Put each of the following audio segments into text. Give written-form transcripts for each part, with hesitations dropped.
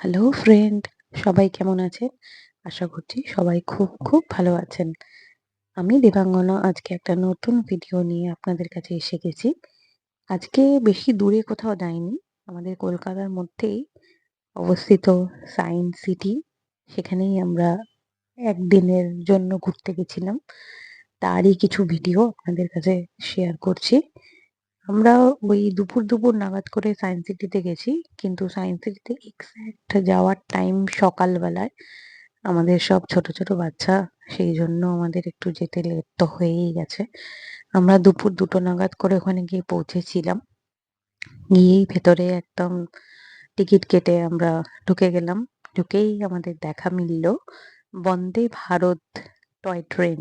Hello friend, সবাই কেমন আছেন? আশা করছি সবাই খুব খুব ভালো আছেন। আমি দেবাঙ্গনা আজকে একটা নতুন ভিডিও নিয়ে আপনাদের কাছে এসে গেছি। আজকে বেশি দূরে কোথাও যাইনি। আমাদের কলকাতার মধ্যেই অবস্থিত সায়েন্স সিটি। সেখানেই আমরা একদিনের জন্য ঘুরতে গেছিলাম। তারই কিছু ভিডিও আপনাদের কাছে শেয়ার করছি। আমরা ওই দুপুর নাগাদ করে সায়েন্স সিটিতে গেছি। কিন্তু সায়েন্স সিটিতে এক্সাক্ট যাওয়ার টাইম সকালবেলায়। আমাদের সব ছোট ছোট বাচ্চা, সেই জন্য আমাদের একটু যেতে লেট তো হয়েই গেছে। আমরা দুপুর 2টো নাগাদ করে ওখানে গিয়ে পৌঁছেছিলাম। গিয়েই ভেতরে একদম টিকিট কেটে আমরা ঢুকে গেলাম। ঢুকেই আমাদের দেখা মিলল বন্দে ভারত টয় ট্রেন।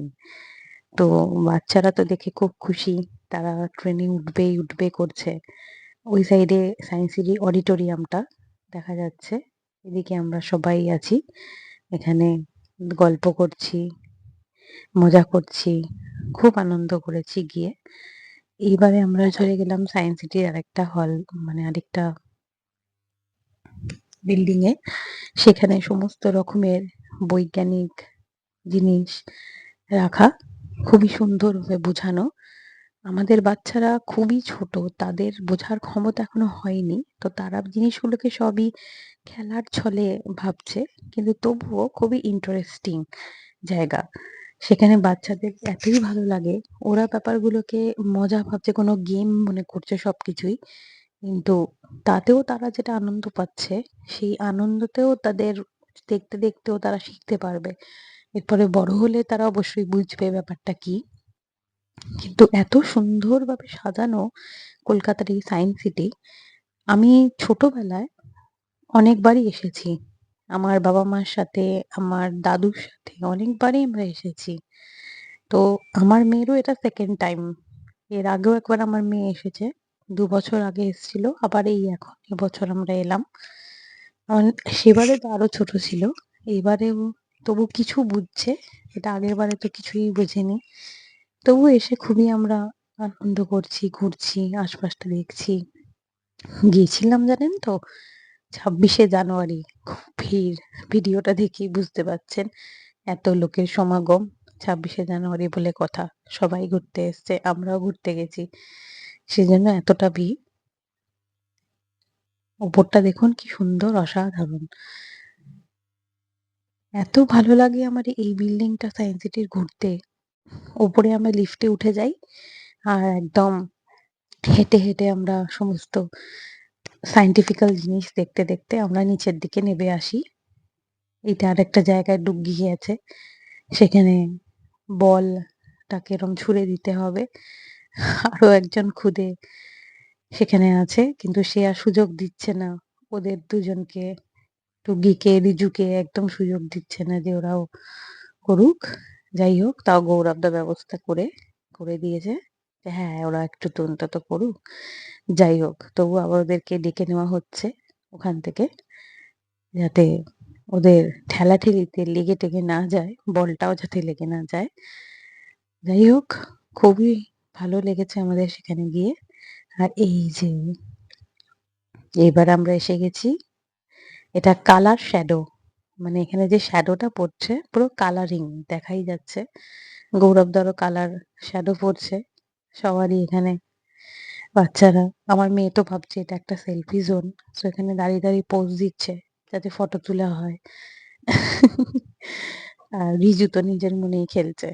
তো বাচ্চারা তো দেখে খুব খুশি। তারা ট্রেনে উঠবেই উঠবে করছে। ওই সাইডে সায়েন্স সিটি অডিটোরিয়ামটা দেখা যাচ্ছে। এদিকে আমরা সবাই আছি। এখানে গল্প করছি, মজা করছি। খুব আনন্দ করেছি গিয়ে। এইবারে আমরা চলে গেলাম সায়েন্স সিটির আরেকটা হল, মানে আরেকটা বিল্ডিং এ। সেখানে সমস্ত রকমের বৈজ্ঞানিক জিনিস রাখা, খুবই সুন্দরভাবে বোঝানো। আমাদের বাচ্চারা খুবই ছোট, তাদের বোঝার ক্ষমতা এখনো হয়নি। তো তারা জিনিসগুলোকে সবই খেলার ছলে ভাবছে, কিন্তু তবুও খুবই ইন্টারেস্টিং জায়গা। সেখানে বাচ্চাদের এতই ভালো লাগে, ওরা ব্যাপারগুলোকে মজা ভাবছে, কোনো গেম মনে করছে সবকিছুই। কিন্তু তাতেও তারা যেটা আনন্দ পাচ্ছে, সেই আনন্দতেও তাদের দেখতে দেখতেও তারা শিখতে পারবে। এরপরে বড় হলে তারা অবশ্যই বুঝবে ব্যাপারটা কি। কিন্তু এত সুন্দরভাবে সাজানো কলকাতার এই সায়েন্স সিটি, আমি ছোটবেলায় অনেকবারই এসেছি। আমার বাবা-মার সাথে, আমার দাদুর সাথে অনেকবারই আমরা এসেছি। তো আমার মেয়েরও এটা 2nd টাইম। এর আগেও একবার আমার মেয়ে এসেছে। ২ বছর আগে এসছিল। আবার এই এখন এবছর আমরা এলাম। অন সেবারে তো আরো ছোট ছিল। এবারেও তবু কিছু বুঝছে। এটা আগেরবারে তো কিছুই বোঝেনি। তবু এসে খুবই আমরা আনন্দ করছি, ঘুরছি, আশপাশটা দেখছি। গিয়েছিলাম জানেন তো ২৬শে জানুয়ারি। খুব ভিড়। ভিডিওটা দেখেই বুঝতে পারছেন। এত লোকের সমাগম। ২৬শে জানুয়ারি বলে কথা। সবাই ঘুরতে এসছে, আমরাও ঘুরতে গেছি। সেজন্য এতটা ভিড়। ওপরটা দেখুন কি সুন্দর, অসাধারণ। এত ভালো লাগে আমার এই বিল্ডিংটা সায়েন্স সিটির ঘুরতে। ওপরে আমরা লিফটে উঠে যাই। আর একদম হেঁটে হেঁটে আমরা সমস্ত সায়েন্টিফিক্যাল জিনিস দেখতে দেখতে আমরা নিচের দিকে নেমে আসি। এটা আরেকটা জায়গায় ডুব গিয়েছে। সেখানে বলটাকে এরম ছুঁড়ে দিতে হবে। আরো একজন খুদে সেখানে আছে, কিন্তু সে আর সুযোগ দিচ্ছে না। ওদের দুজনকে, টুগিকে, রিজুকে একদম সুযোগ দিচ্ছে না যে ওরাও করুক। যাই হোক, তাও গৌরবদা ব্যবস্থা করে দিয়েছে যে হ্যাঁ, ওরা একটু তো অন্তত করুক। যাই হোক, তবু আবার ওদেরকে ডেকে নেওয়া হচ্ছে ওখান থেকে, যাতে ওদের ঠেলাঠেলিতে লেগে টেগে না যায়, বলটাও যাতে লেগে না যায়। যাই হোক, খুবই ভালো লেগেছে আমাদের সেখানে গিয়ে। আর এই যে এবার আমরা এসে গেছি, এটা কালার শ্যাডো। মানে এখানে যে শ্যাডোটা পড়ছে পুরো কালারিং দেখাই যাচ্ছে। গৌরবদারও কালার শ্যাডো পড়ছে। সবারই এখানে বাচ্চারা, আমার মেয়ে তো ভাবছে এটা একটা সেলফি জোন। সো এখানে দাঁড়িয়ে দাঁড়িয়ে পোজ দিচ্ছে যাতে ফটো তোলা হয়। আর রিজু তো নিজের মনেই খেলছে।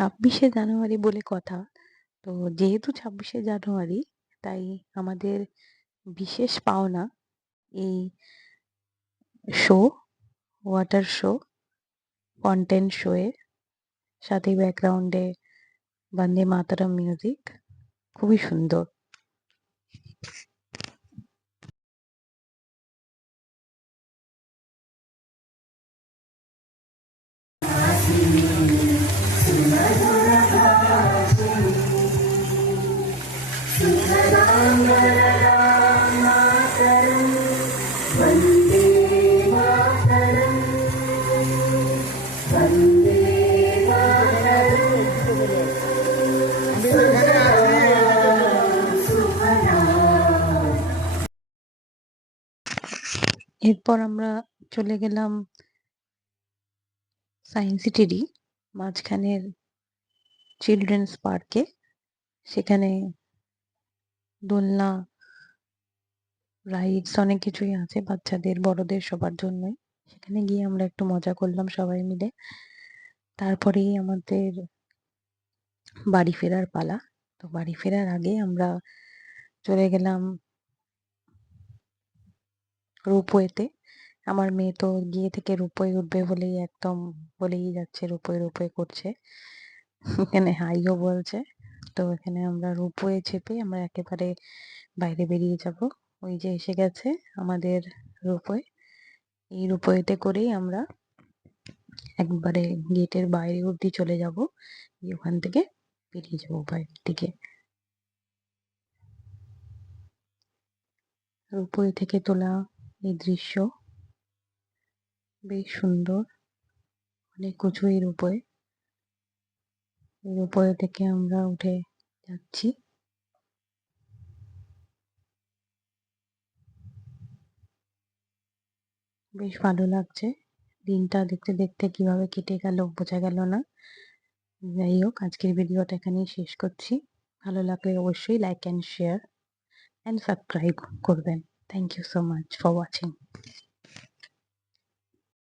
26শে জানুয়ারি বলে কথা। তো যেহেতু 26শে জানুয়ারি, তাই আমাদের বিশেষ পাওনা এই show, water show, content show এর সাথে ব্যাকগ্রাউন্ডে বন্দে মাতরম মিউজিক খুবই সুন্দর। এরপর আমরা চলে গেলাম সায়েন্স সিটিরই মাঝখানের চিলড্রেন্স পার্কে। সেখানে দোলনা, রাইডস অনেক কিছুই আছে বাচ্চাদের, বড়দের সবার জন্যই। সেখানে গিয়ে আমরা একটু মজা করলাম সবাই মিলে। তারপরেই আমাদের বাড়ি ফেরার পালা। তো বাড়ি ফেরার আগে আমরা চলে গেলাম রোপওয়েতে। আমার মেয়ে তো গিয়ে থেকে রোপওয়ে উঠবে বলেই একদম বলেই যাচ্ছে, রোপওয়ে রোপওয়ে করছে, এখানে হাইও বলছে। তো এখানে আমরা রোপওয়ে চেপে আমরা একেবারে বাইরে বেরিয়ে যাব। ওই যে এসে গেছে আমাদের রোপওয়ে। এই রোপওয়েতে করেই আমরা একবারে গেটের বাইরে অব্দি চলে যাব, দিয়ে ওখান থেকে বেরিয়ে যাবো বাইরের দিকে। রোপওয়ে থেকে তোলা এই দৃশ্য বেশ সুন্দর, অনেক উঁচু এই রোপওয়ে। এই রোপওয়ে থেকে আমরা উঠে যাচ্ছি। বেশ ভালো লাগছে। দিনটা দেখতে দেখতে কিভাবে কেটে গেল বোঝা গেল না। যাই হোক, আজকের ভিডিওটা এখানেই শেষ করছি। ভালো লাগলে অবশ্যই like and share and subscribe করবেন। Thank you so much for watching.